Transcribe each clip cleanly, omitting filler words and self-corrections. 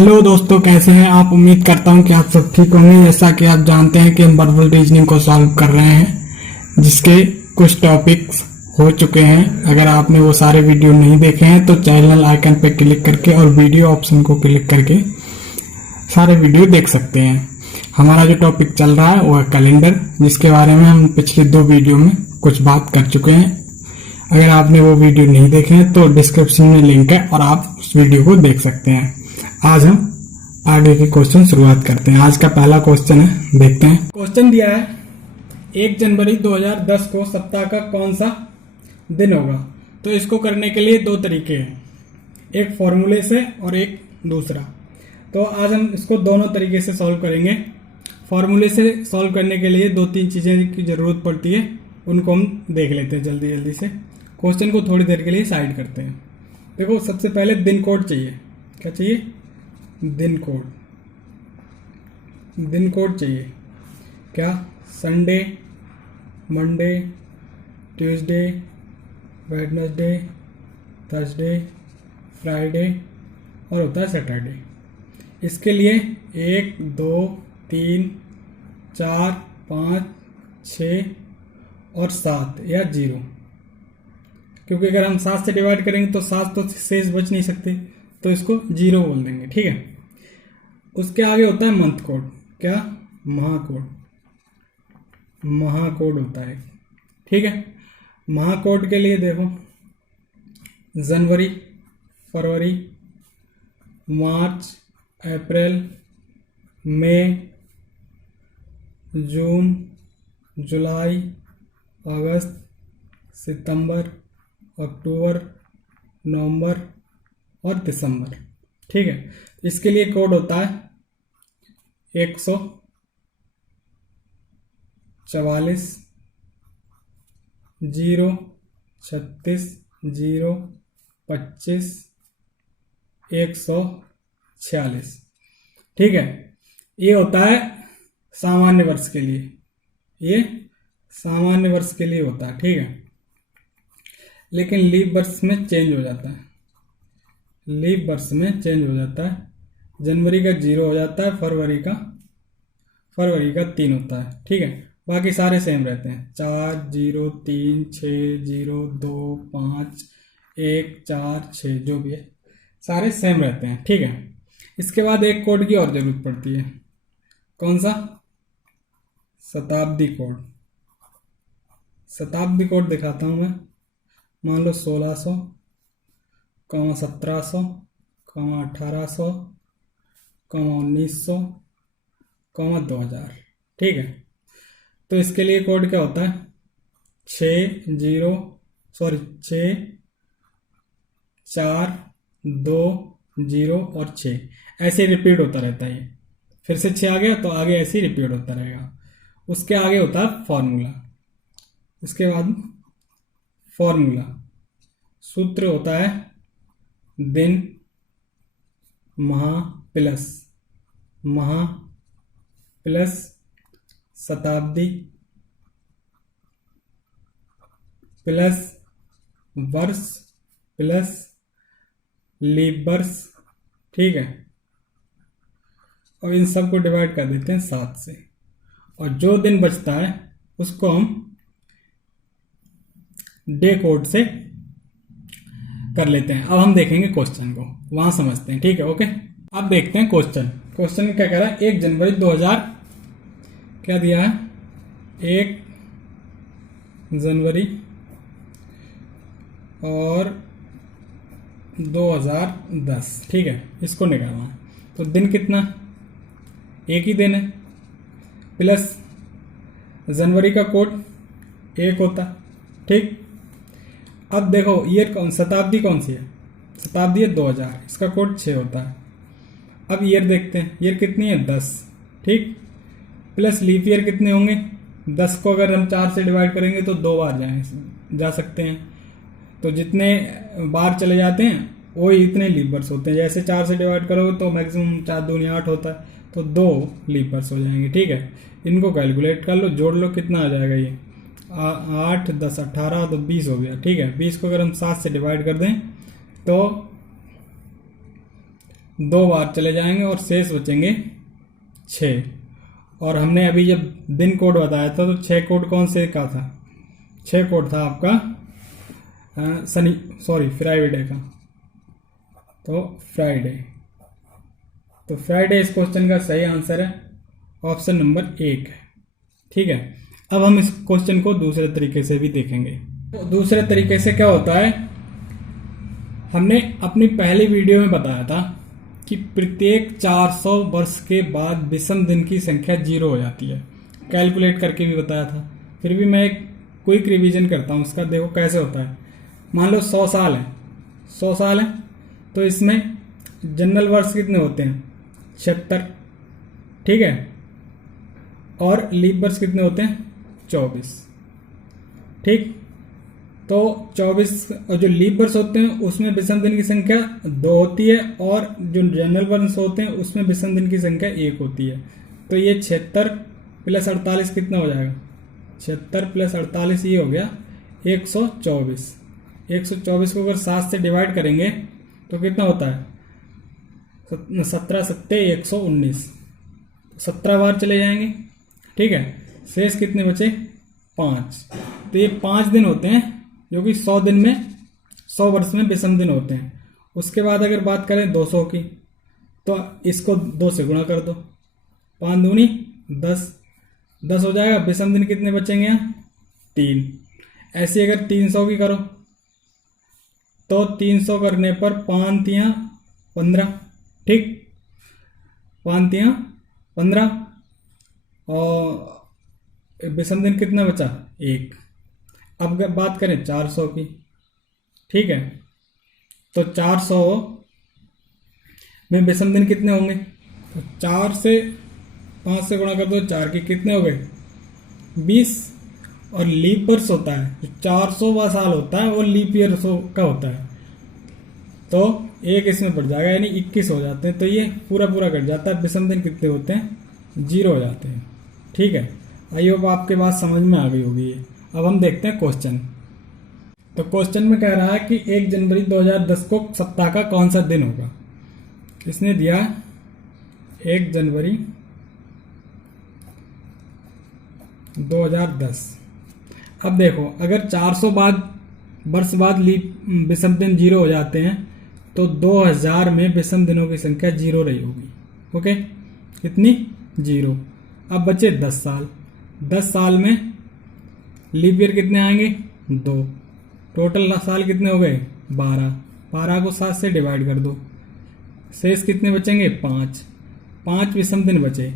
Hello दोस्तों, कैसे हैं आप। उम्मीद करता हूं कि आप सब ठीक होंगे। जैसा कि आप जानते हैं कि हम वर्बल रीजनिंग को सॉल्व कर रहे हैं, जिसके कुछ टॉपिक्स हो चुके हैं। अगर आपने वो सारे वीडियो नहीं देखे हैं तो चैनल आइकन पे क्लिक करके और वीडियो ऑप्शन को क्लिक करके सारे वीडियो देख सकते हैं। हमारा जो टॉपिक चल रहा है वो है कैलेंडर, जिसके बारे में हम पिछले 2 वीडियो में कुछ बात कर चुके हैं। अगर आपने वो वीडियो नहीं देखे हैं तो डिस्क्रिप्शन में लिंक है और आप उस वीडियो को देख सकते हैं। आज हम आगे के क्वेश्चन शुरुआत करते हैं। आज का पहला क्वेश्चन है, देखते हैं। क्वेश्चन दिया है 1 जनवरी 2010 को सप्ताह का कौन सा दिन होगा। तो इसको करने के लिए 2 तरीके हैं, एक फॉर्मूले से और एक दूसरा। तो आज हम इसको दोनों तरीके से सॉल्व करेंगे। फॉर्मूले से सॉल्व करने के लिए 2-3 चीज़ें की ज़रूरत पड़ती है, उनको हम देख लेते हैं जल्दी जल्दी से। क्वेश्चन को थोड़ी देर के लिए साइड करते हैं। देखो, सबसे पहले दिन कोड चाहिए। क्या चाहिए? दिन कोड। दिन कोड चाहिए। क्या? Sunday, Monday, Tuesday, Wednesday, Thursday, Friday और होता है सैटरडे। इसके लिए 1, 2, 3, 4, 5, 6 और 7 या 0, क्योंकि अगर हम 7 से डिवाइड करेंगे तो 7 तो शेष बच नहीं सकते, तो इसको 0 बोल देंगे। ठीक है। उसके आगे होता है मंथ कोड। क्या? महाकोड। महाकोड होता है। ठीक है। महाकोड के लिए देखो, जनवरी, फरवरी, मार्च, अप्रैल, मई, जून, जुलाई, अगस्त, सितंबर, अक्टूबर, नवंबर और दिसंबर। ठीक है। इसके लिए कोड होता है 144 0 36 0 25 146। ठीक है। ये होता है सामान्य वर्ष के लिए, ये सामान्य वर्ष के लिए होता है। ठीक है। लेकिन लीप वर्ष में चेंज हो जाता है। लीप वर्ष में चेंज हो जाता है। जनवरी का 0 हो जाता है, फरवरी का 3 होता है। ठीक है। बाकी सारे सेम रहते हैं। 4 0 3 6 0 2 5 1 4 6 जो भी है सारे सेम रहते हैं। ठीक है। इसके बाद एक कोड की और जरूरत पड़ती है। कौन सा? शताब्दी कोड। शताब्दी कोड दिखाता हूं मैं। मान लो 1600, 1700, 1800, 1900, 2000। ठीक है। तो इसके लिए कोड क्या होता है? 6 4 2 0 और 6, ऐसे रिपीट होता रहता है। ये फिर से 6 आ गया तो आगे ऐसे ही रिपीट होता रहेगा। उसके आगे होता है फॉर्मूला। उसके बाद फॉर्मूला सूत्र होता है दिन माह प्लस शताब्दी प्लस वर्ष प्लस लीप वर्ष। ठीक है। और इन सब को डिवाइड कर देते हैं 7 से, और जो दिन बचता है उसको हम डे कोड से कर लेते हैं। अब हम देखेंगे क्वेश्चन को, वहां समझते हैं। ठीक है। ओके। अब देखते हैं क्वेश्चन। क्वेश्चन क्या कह रहा है? 1 जनवरी 2000 क्या दिया है? 1 जनवरी और 2010। ठीक है। इसको निकालना है तो दिन कितना? एक ही दिन है, प्लस जनवरी का कोड 1 होता। ठीक। अब देखो ईयर कौन, शताब्दी कौन सी है? शताब्दी है 2000, इसका कोड 6 होता है। अब ईयर देखते हैं, ईयर कितनी है? 10। ठीक। प्लस लीप ईयर कितने होंगे? 10 को अगर हम 4 से डिवाइड करेंगे तो 2 बार जा सकते हैं। तो जितने बार चले जाते हैं वो इतने लीप वर्ष होते हैं। जैसे 4 से डिवाइड करोगे तो मैक्सिमम 4 दूनी 8 होता है, तो 2 लीप वर्ष हो जाएंगे। ठीक है। इनको कैलकुलेट कर लो, जोड़ लो, कितना आ जाएगा ये? 8 10 18 तो 20 हो गया। ठीक है। 20 को अगर हम 7 से डिवाइड कर दें तो 2 बार चले जाएंगे और शेष बचेंगे 6। और हमने अभी जब दिन कोड बताया था तो 6 कोड कौन से का था? 6 कोड था आपका फ्राइडे का। तो फ्राइडे इस क्वेश्चन का सही आंसर है, ऑप्शन नंबर 1 है। ठीक है, अब हम इस क्वेश्चन को दूसरे तरीके से भी देखेंगे। तो दूसरे तरीके से क्या होता है, हमने अपनी पहली वीडियो में बताया था कि प्रत्येक 400 वर्ष के बाद विषम दिन की संख्या 0 हो जाती है। कैलकुलेट करके भी बताया था, फिर भी मैं एक क्विक रिवीजन करता हूँ उसका। देखो कैसे होता है। मान लो 100 साल है, 100 साल है तो इसमें जनरल वर्ष कितने होते हैं? 76। ठीक है, और लीप वर्ष कितने होते हैं? 24। ठीक, तो 24 और जो लीप वर्ष होते हैं उसमें विषम दिन की संख्या 2 होती है, और जो जनरल वर्ष होते हैं उसमें विषम दिन की संख्या 1 होती है। तो ये 76 प्लस 48 कितना हो जाएगा? 76 प्लस 48 ये हो गया 124। 124 को अगर 7 से डिवाइड करेंगे तो कितना होता है? 17 सत्ते 119, 17 बार चले जाएंगे। ठीक है, शेष कितने बचे? 5। तो ये 5 दिन होते हैं जो कि 100 दिन में 100 वर्ष में विषम दिन होते हैं। उसके बाद अगर बात करें 200 की, तो इसको 2 से गुणा कर दो, 5 दूनी 10, 10 हो जाएगा। विषम दिन कितने बचेंगे यहाँ? 3। ऐसे अगर 300 की करो तो 300 करने पर 5 तियां 15। ठीक, 5 तियां 15 और विषम दिन कितना बचा? 1। अब अगर बात करें 400 की, ठीक है, तो 400 में विषम दिन कितने होंगे? तो 4 से 5 से गुणा कर दो, 4 के कितने हो गए? 20। और लीप वर्ष होता है जो 400वां साल होता है वो लीप ईयर का होता है, तो 1 इसमें बढ़ जाएगा, यानी 21 हो जाते हैं। तो ये पूरा कट जाता है। विषम दिन कितने होते हैं? 0 हो जाते हैं। ठीक है, आई होप आपके बात समझ में आ गई होगी ये। अब हम देखते हैं क्वेश्चन। तो क्वेश्चन में कह रहा है कि 1 जनवरी 2010 को सप्ताह का कौन सा दिन होगा? इसने दिया 1 जनवरी 2010। अब देखो, अगर 400 वर्ष बाद विषम दिन 0 हो जाते हैं तो 2000 में विषम दिनों की संख्या 0 रही होगी। ओके, कितनी? 0। अब बचे 10 साल। 10 साल में लीप ईयर कितने आएंगे? 2। टोटल साल कितने हो गए? 12। 12 को 7 से डिवाइड कर दो, शेष कितने बचेंगे? 5। 5 विषम दिन बचे।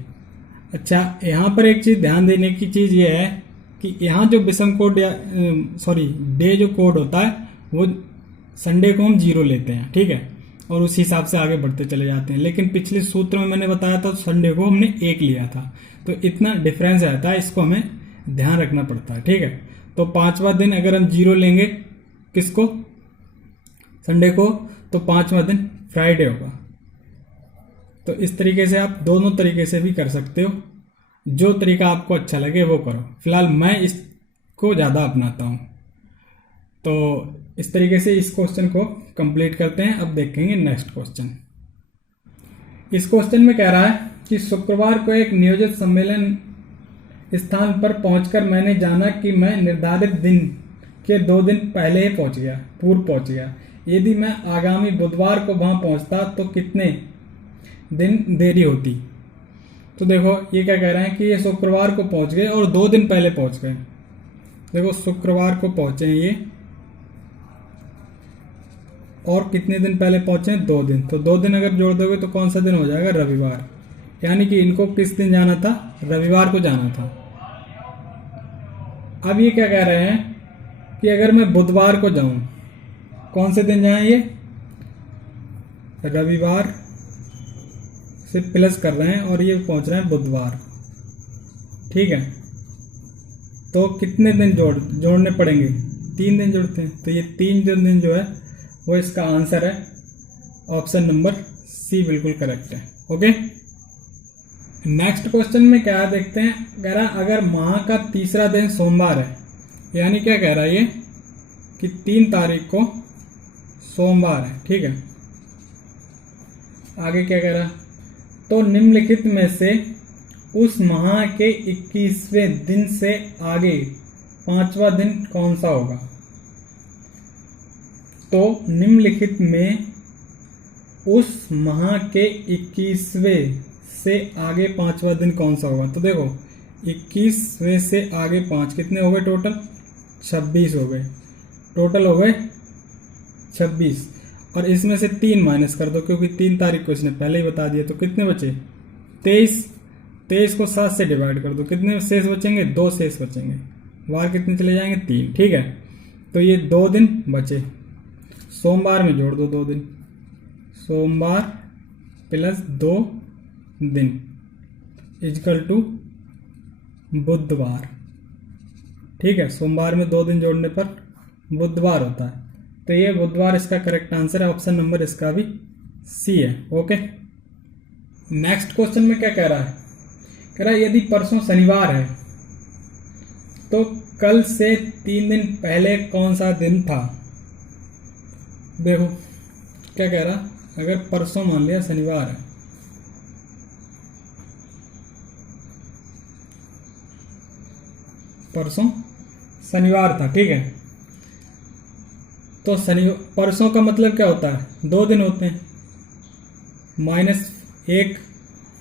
अच्छा, यहाँ पर एक चीज ध्यान देने की चीज ये है कि यहाँ जो विषम कोड डे जो कोड होता है वो संडे को हम 0 लेते हैं। ठीक है, और उस हिसाब से आगे बढ़ते चले जाते हैं। लेकिन पिछले सूत्र में मैंने बताया था संडे को हमने 1 लिया था, तो इतना डिफरेंस रहता है, इसको हमें ध्यान रखना पड़ता है। ठीक है, तो 5वां दिन अगर हम 0 लेंगे किसको? संडे को, तो 5वां दिन फ्राइडे होगा। तो इस तरीके से आप दोनों तरीके से भी कर सकते हो, जो तरीका आपको अच्छा लगे वो करो। फिलहाल मैं इसको ज़्यादा अपनाता हूँ। तो इस तरीके से इस क्वेश्चन को कंप्लीट करते हैं। अब देखेंगे नेक्स्ट क्वेश्चन। इस क्वेश्चन में कह रहा है कि शुक्रवार को एक नियोजित सम्मेलन स्थान पर पहुंचकर मैंने जाना कि मैं निर्धारित दिन के 2 दिन पहले ही पूर्व पहुंच गया। यदि मैं आगामी बुधवार को वहां पहुंचता तो कितने दिन देरी होती? तो देखो ये क्या कह रहे हैं कि ये शुक्रवार को पहुंच गए और 2 दिन पहले पहुंच गए। देखो शुक्रवार को पहुंचे हैं ये, और कितने दिन पहले पहुंचे हैं? 2 दिन। तो 2 दिन अगर जोड़ दोगे तो कौन सा दिन हो जाएगा? रविवार। यानी कि इनको किस दिन जाना था? रविवार को जाना था। अब ये क्या कह रहे हैं कि अगर मैं बुधवार को जाऊं, कौन से दिन जाएं? ये रविवार से प्लस कर रहे हैं और ये पहुंच रहे हैं बुधवार। ठीक है, तो कितने दिन जोड़ने पड़ेंगे? 3 दिन जोड़ते हैं, तो ये 3 दिन जो है वो इसका आंसर है। ऑप्शन नंबर सी बिल्कुल करेक्ट है। ओके, नेक्स्ट क्वेश्चन में क्या देखते हैं। कह रहा है अगर माह का तीसरा दिन सोमवार है, यानी क्या कह रहा है ये कि 3 तारीख को सोमवार है। ठीक है, आगे क्या कह रहा, तो निम्नलिखित में से उस माह के 21वें दिन से आगे 5वां दिन कौन सा होगा। तो निम्नलिखित में उस माह के 21वें से आगे 5वां दिन कौन सा होगा। तो देखो 21वें से आगे 5 कितने हो गए टोटल, 26 हो गए, टोटल हो गए 26। और इसमें से 3 माइनस कर दो क्योंकि 3 तारीख को इसने पहले ही बता दिया। तो कितने बचे 23। 23 को 7 से डिवाइड कर दो, कितने शेष बचेंगे, 2 शेष बचेंगे। वार कितने चले जाएंगे, 3। ठीक है, तो ये 2 दिन बचे। सोमवार में जोड़ दो 2 दिन, सोमवार प्लस 2 दिन इजकल टू बुधवार। ठीक है, सोमवार में 2 दिन जोड़ने पर बुधवार होता है। तो ये बुधवार इसका करेक्ट आंसर है। ऑप्शन नंबर इसका भी सी है। ओके, नेक्स्ट क्वेश्चन में क्या कह रहा है, कह रहा है यदि परसों शनिवार है तो कल से 3 दिन पहले कौन सा दिन था। देखो क्या कह रहा, अगर परसों मान लिया शनिवार है, परसों शनिवार था, ठीक है, तो परसों का मतलब क्या होता है, 2 दिन होते हैं, -1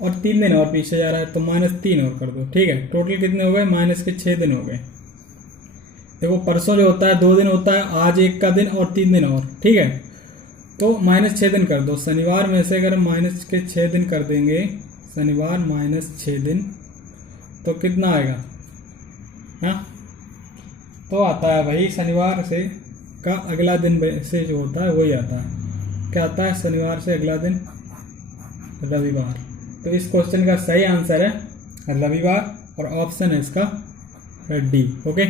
और 3 दिन और पीछे जा रहा है तो -3 और कर दो। ठीक है, टोटल कितने हो गए, -6 दिन हो गए। देखो परसों जो होता है 2 दिन होता है, आज 1 का दिन और 3 दिन और। ठीक है, तो -6 दिन कर दो। शनिवार में से अगर -6 दिन कर देंगे, शनिवार -6 दिन, तो कितना आएगा, हाँ, तो आता है भाई शनिवार से का अगला दिन से जो होता है वही आता है। क्या आता है, शनिवार से अगला दिन रविवार। तो इस क्वेश्चन का सही आंसर है रविवार और ऑप्शन है इसका डी। ओके,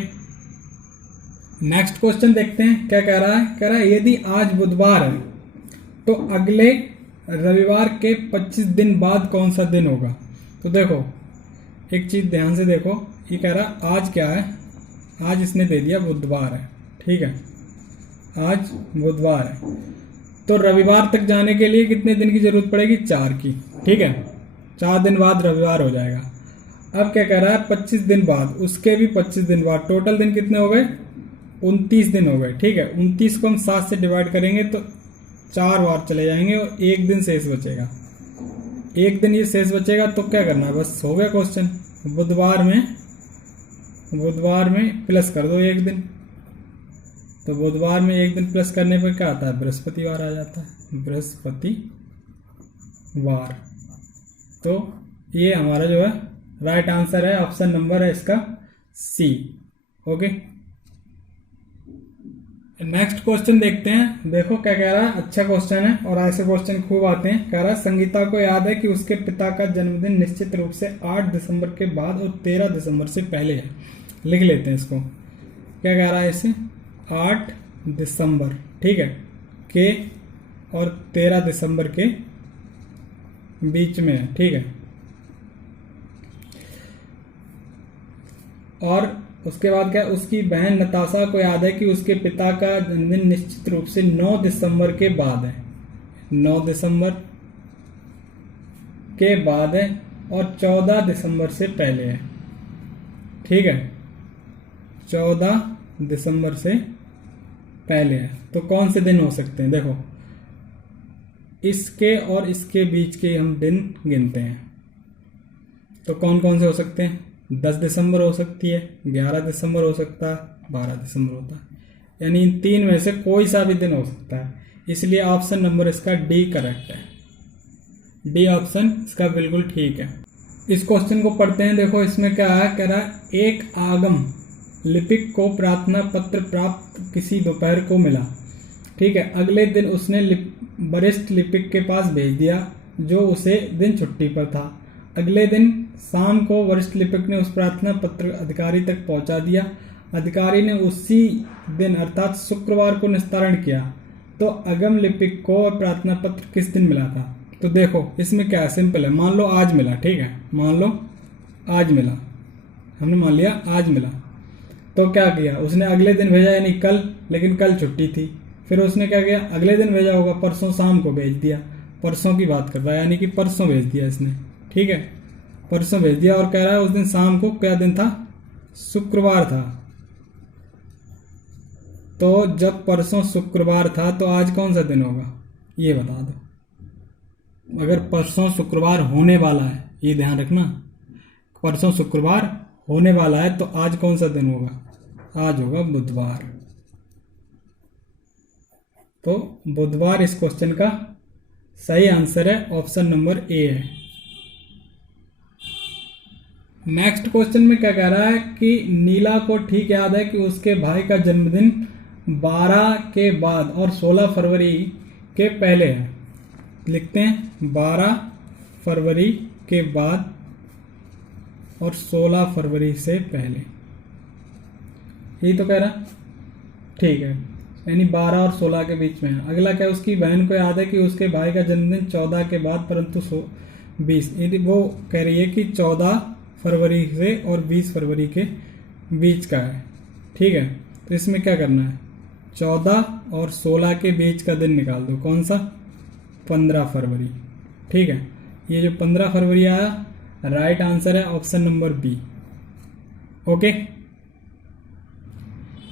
नेक्स्ट क्वेश्चन देखते हैं क्या कह रहा है। कह रहा है यदि आज बुधवार है तो अगले रविवार के 25 दिन बाद कौन सा दिन होगा। तो देखो एक चीज ध्यान से देखो, ये कह रहा आज क्या है, आज इसने दे दिया बुधवार है। ठीक है, आज बुधवार है तो रविवार तक जाने के लिए कितने दिन की जरूरत पड़ेगी, 4 की। ठीक है, 4 दिन बाद रविवार हो जाएगा। अब क्या कह रहा है 25 दिन बाद, उसके भी 25 दिन बाद, टोटल दिन कितने हो गए, 29 दिन हो गए। ठीक है, 29 को हम 7 से डिवाइड करेंगे तो 4 बार चले जाएंगे और 1 दिन शेष बचेगा। 1 दिन ये शेष बचेगा तो क्या करना है, बस हो गया क्वेश्चन। बुधवार में प्लस कर दो 1 दिन, तो बुधवार में 1 दिन प्लस करने पर क्या आता है, बृहस्पतिवार आ जाता है, बृहस्पतिवार। तो ये हमारा जो है राइट आंसर है, ऑप्शन नंबर है इसका सी। ओके, नेक्स्ट क्वेश्चन देखते हैं। देखो क्या कह रहा है, अच्छा क्वेश्चन है और ऐसे क्वेश्चन खूब आते हैं। कह रहा है संगीता को याद है कि उसके पिता का जन्मदिन निश्चित रूप से 8 दिसंबर के बाद और 13 दिसंबर से पहले है। लिख लेते हैं इसको। क्या कह रहा है इसे, 8 दिसंबर, ठीक है, के और 13 दिसंबर के बीच में है। ठीक है, और उसके बाद क्या, उसकी बहन नताशा को याद है कि उसके पिता का जन्मदिन निश्चित रूप से 9 दिसंबर के बाद है, 9 दिसंबर के बाद है और 14 दिसंबर से पहले है। ठीक है, 14 दिसंबर से पहले है। तो कौन से दिन हो सकते हैं, देखो इसके और इसके बीच के हम दिन गिनते हैं। तो कौन कौन से हो सकते हैं, 10 दिसंबर हो सकती है, 11 दिसंबर हो सकता है, 12 दिसंबर होता है, यानी इन 3 में से कोई सा भी दिन हो सकता है। इसलिए ऑप्शन नंबर इसका डी करेक्ट है। डी ऑप्शन इसका बिल्कुल ठीक है। इस क्वेश्चन को पढ़ते हैं। देखो इसमें क्या है, कह रहा है एक आगम लिपिक को प्रार्थना पत्र प्राप्त किसी दोपहर को मिला। ठीक है, अगले दिन उसने वरिष्ठ लिपिक के पास भेज दिया जो उसे दिन छुट्टी पर था। अगले दिन शाम को वरिष्ठ लिपिक ने उस प्रार्थना पत्र अधिकारी तक पहुंचा दिया। अधिकारी ने उसी दिन अर्थात शुक्रवार को निस्तारण किया। तो अगम लिपिक को प्रार्थना पत्र किस दिन मिला था। तो देखो इसमें क्या सिंपल है, मान लो आज मिला। ठीक है, मान लो आज मिला, हमने मान लिया आज मिला। तो क्या किया उसने, अगले दिन भेजा यानी कल, लेकिन कल छुट्टी थी। फिर उसने क्या किया, अगले दिन भेजा होगा, परसों शाम को भेज दिया। परसों की बात कर रहा है, यानी कि परसों भेज दिया इसने, ठीक है, परसों भेज दिया और कह रहा है उस दिन शाम को, क्या दिन था, शुक्रवार था। तो जब परसों शुक्रवार था तो आज कौन सा दिन होगा, ये बता दो। अगर परसों शुक्रवार होने वाला है, ये ध्यान रखना, परसों शुक्रवार होने वाला है तो आज कौन सा दिन होगा, आज होगा बुधवार। तो बुधवार इस क्वेश्चन का सही आंसर है, ऑप्शन नंबर ए है। नेक्स्ट क्वेश्चन में क्या कह रहा है कि नीला को ठीक याद है कि उसके भाई का जन्मदिन 12 के बाद और 16 फरवरी के पहले है। लिखते हैं 12 फरवरी के बाद और 16 फरवरी से पहले, यही तो कह रहा, ठीक है, यानी 12 और 16 के बीच में है। अगला क्या, उसकी बहन को याद है कि उसके भाई का जन्मदिन 14 के बाद परंतु 20, यानी वो कह रही है कि 14 फरवरी से और 20 फरवरी के बीच का है, ठीक है। तो इसमें क्या करना है, 14 और 16 के बीच का दिन निकाल दो, कौन सा, 15 फरवरी, ठीक है। ये जो 15 फरवरी आया, राइट आंसर है option number B. Okay,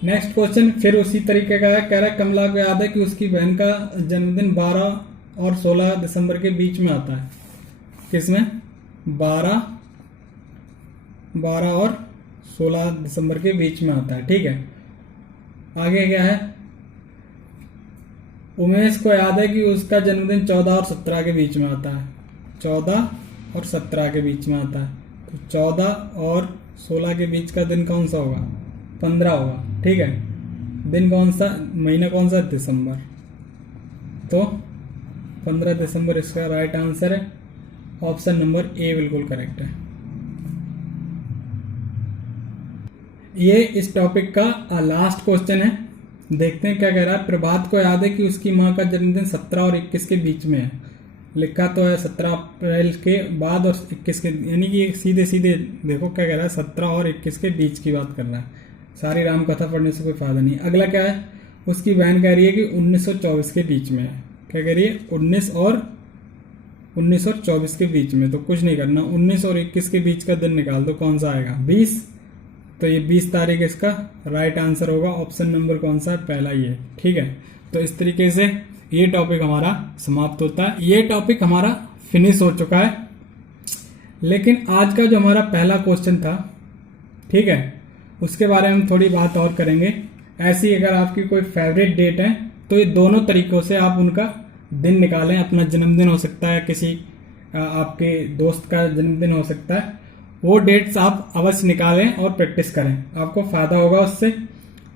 next question फिर उसी तरीके का है, कह रहा है कमला को याद है कि उसकी बहन का जन्मदिन 12 और 16 दिसंबर के बीच में आता है। किसमें, 12 और 16 दिसंबर के बीच में आता है, ठीक है। आगे क्या है, उमेश को याद है कि उसका जन्मदिन 14 और 17 के बीच में आता है, 14 और 17 के बीच में आता है। तो 14 और 16 के बीच का दिन कौन सा होगा, 15 होगा, ठीक है। दिन कौन सा, महीना कौन सा, दिसंबर, तो 15 दिसंबर इसका राइट आंसर है, ऑप्शन नंबर ए बिल्कुल करेक्ट है। ये इस टॉपिक का लास्ट क्वेश्चन है, देखते हैं क्या कह रहा है। प्रभात को याद है कि उसकी मां का जन्मदिन 17 और 21 के बीच में है। लिखा तो है 17 अप्रैल के बाद और 21 के, यानी कि सीधे सीधे देखो क्या कह रहा है, 17 और 21 के बीच की बात कर रहा है। सारी राम कथा पढ़ने से कोई फायदा नहीं। अगला क्या है, उसकी बहन कह रही है कि 19 और 24 के बीच में है। क्या कह रही है, 19 और 24 के बीच में। तो कुछ नहीं करना, 19 और 21 के बीच का दिन निकाल दो, कौन सा आएगा, 20। तो ये 20 तारीख इसका राइट आंसर होगा, ऑप्शन नंबर कौन सा है, पहला ये, ठीक है। तो इस तरीके से ये टॉपिक हमारा समाप्त होता है। ये टॉपिक हमारा फिनिश हो चुका है। लेकिन आज का जो हमारा पहला क्वेश्चन था, ठीक है, उसके बारे में थोड़ी बात और करेंगे। ऐसी अगर आपकी कोई फेवरेट डेट है तो ये दोनों तरीकों से आप उनका दिन निकालें। अपना जन्मदिन हो सकता है, किसी आपके दोस्त का जन्मदिन हो सकता है, वो डेट्स आप अवश्य निकालें और प्रैक्टिस करें, आपको फायदा होगा उससे।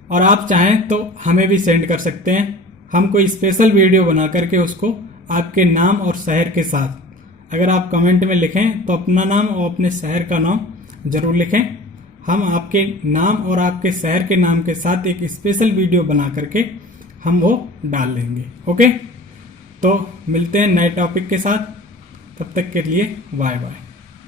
और आप चाहें तो हमें भी सेंड कर सकते हैं, हम कोई स्पेशल वीडियो बना करके उसको आपके नाम और शहर के साथ, अगर आप कमेंट में लिखें तो अपना नाम और अपने शहर का नाम जरूर लिखें, हम आपके नाम और आपके शहर के नाम के साथ एक स्पेशल वीडियो बना करके हम वो डाल लेंगे। ओके, तो मिलते हैं नए टॉपिक के साथ, तब तक के लिए बाय बाय।